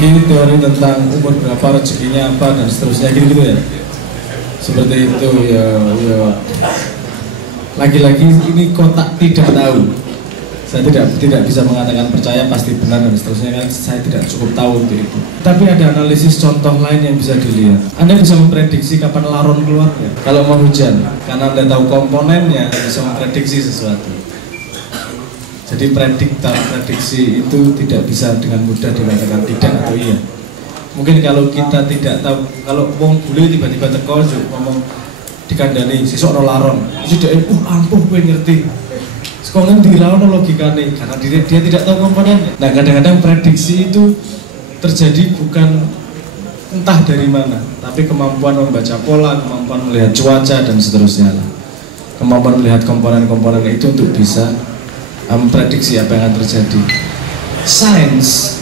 lagi teori tentang umur berapa rezekinya apa dan seterusnya gitu ya. Seperti itu ya. Lagi-lagi ini kotak tidak tahu. Saya tidak bisa mengatakan percaya pasti benar dan seterusnya, kan saya tidak cukup tahu untuk itu. Tapi ada analisis contoh lain yang bisa dilihat. Anda bisa memprediksi kapan laron keluarnya kalau mau hujan, karena Anda tahu komponennya, Anda bisa memprediksi sesuatu. Jadi prediksi itu tidak bisa dengan mudah dikatakan tidak atau iya. Mungkin kalau kita tidak tahu, kalau wong bule tiba-tiba teko ngomong dikandani sesuk ono laron, sudah ampuh gue ngerti. Sekolah dilawan logikanya karena dia tidak tahu komponennya. Nah kadang-kadang prediksi itu terjadi bukan entah dari mana, tapi kemampuan membaca pola, kemampuan melihat cuaca dan seterusnya. Kemampuan melihat komponen-komponen itu untuk bisa memprediksi apa yang akan terjadi. Science,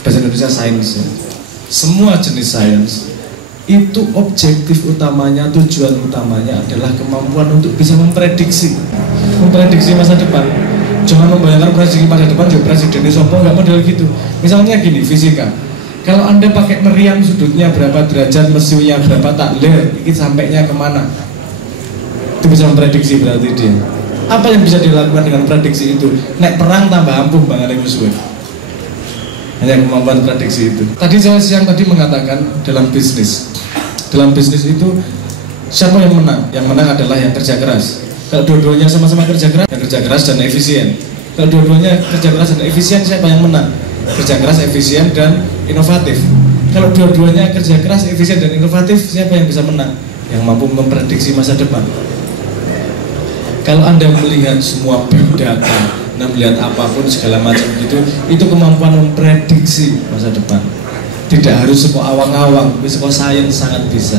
bahasa Indonesia sains ya. Semua jenis sains itu objektif utamanya, tujuan utamanya adalah kemampuan untuk bisa memprediksi masa depan. Jangan membayangkan prediksi masa depan juga presidennya sopo, nggak model gitu. Misalnya gini, fisika. Kalau Anda pakai meriam sudutnya berapa derajat, mesiunya berapa takler, ini sampainya kemana? Itu bisa memprediksi berarti dia. Apa yang bisa dilakukan dengan prediksi itu? Nek perang tambah ampuh banget yang musuh. Hanya kemampuan prediksi itu. Tadi saya siang mengatakan dalam bisnis itu siapa yang menang? Yang menang adalah yang kerja keras. Kalau dua-duanya sama-sama kerja keras, yang kerja keras dan efisien. Kalau dua-duanya kerja keras dan efisien, siapa yang menang? Kerja keras, efisien dan inovatif. Kalau dua-duanya kerja keras, efisien dan inovatif, siapa yang bisa menang? Yang mampu memprediksi masa depan. Kalau Anda melihat semua big data, Anda melihat apapun segala macam itu kemampuan memprediksi masa depan. Tidak harus sebuah awang-awang, sebuah sains sangat bisa.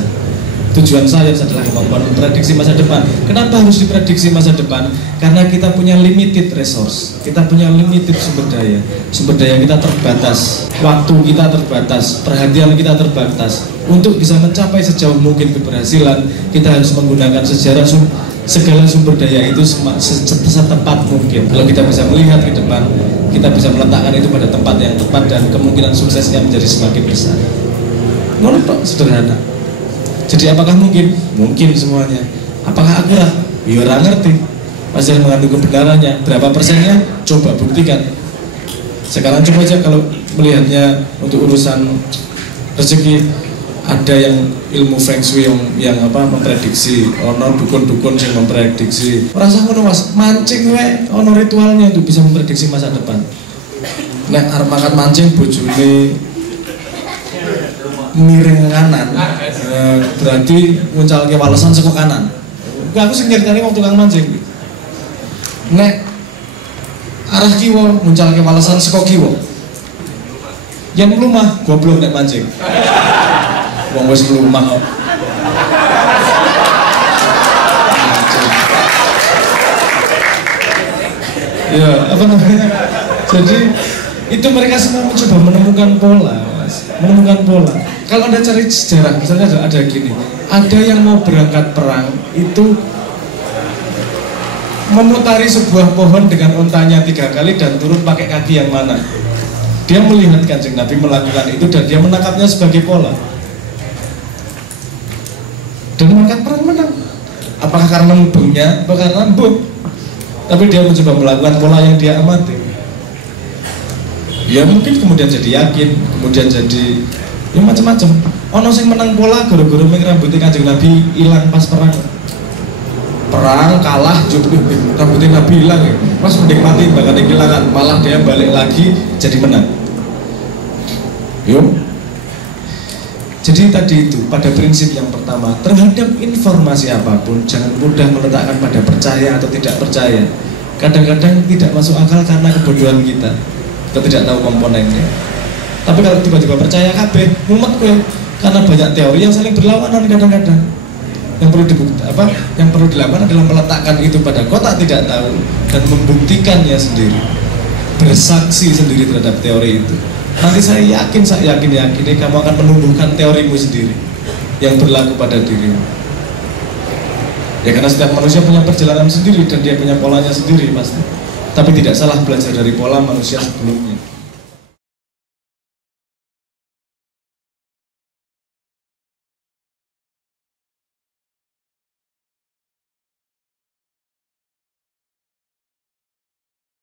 Tujuan sains adalah kemampuan memprediksi masa depan. Kenapa harus diprediksi masa depan? Karena kita punya limited resource, kita punya limited sumber daya. Sumber daya kita terbatas, waktu kita terbatas, perhatian kita terbatas. Untuk bisa mencapai sejauh mungkin keberhasilan, kita harus menggunakan segala sumber daya itu setepat mungkin. Kalau kita bisa melihat ke depan, kita bisa meletakkan itu pada tempat yang tepat dan kemungkinan suksesnya menjadi semakin besar. Menurut sederhana. Jadi apakah mungkin? Mungkin semuanya. Apakah akurat? Ya orang ngerti. Masih mengandung kebenarannya. Berapa persennya? Coba buktikan. Sekarang coba aja kalau melihatnya untuk urusan rezeki, ada yang ilmu feng shui yang memprediksi, ono dukun-dukun yang memprediksi. Rasa ngono Mas, mancing we, ono ritualnya untuk bisa memprediksi masa depan. Nek arep makan mancing bojone miring kanan, berarti muncalke walesan saka kanan. Aku sing nyeritani wong tukang mancing. Nek arah kiwa muncalke walesan saka kiwa. Yang mlumah goblok nek mancing. Wong wis mlumah kok. Ya, apa namanya? Jadi itu mereka semua mencoba menemukan pola, Mas. Menemukan pola. Kalau Anda cari sejarah, misalnya ada gini, ada yang mau berangkat perang itu memutari sebuah pohon dengan untanya 3 kali dan turun pakai kaki yang mana. Dia melihat Kanjeng Nabi melakukan itu dan dia menangkapnya sebagai pola. Dan mengangkat perang menang. Apakah karena embungnya atau karena embung? Tapi dia mencoba melakukan pola yang dia amati. Ya mungkin kemudian jadi yakin, kemudian jadi ya macam-macam. Ono sing menang pola gara-gara ming rambutnya Kanjeng Nabi hilang pas perang. Perang kalah, rambutnya Nabi hilang ya. Pas mending mati bakal kehilangan, malah dia balik lagi jadi menang. Yuk. Jadi tadi itu pada prinsip yang pertama, terhadap informasi apapun jangan mudah meletakkan pada percaya atau tidak percaya. Kadang-kadang tidak masuk akal karena kebodohan kita tidak tahu komponennya. Tapi kalau tiba-tiba percaya kabeh, mumet gue karena banyak teori yang saling berlawanan kadang-kadang. Yang perlu dilakukan adalah meletakkan itu pada kotak tidak tahu dan membuktikannya sendiri, bersaksi sendiri terhadap teori itu. Nanti saya yakin kamu akan menumbuhkan teorimu sendiri yang berlaku pada dirimu. Ya karena setiap manusia punya perjalanan sendiri dan dia punya polanya sendiri pasti. Tapi tidak salah belajar dari pola manusia sebelumnya.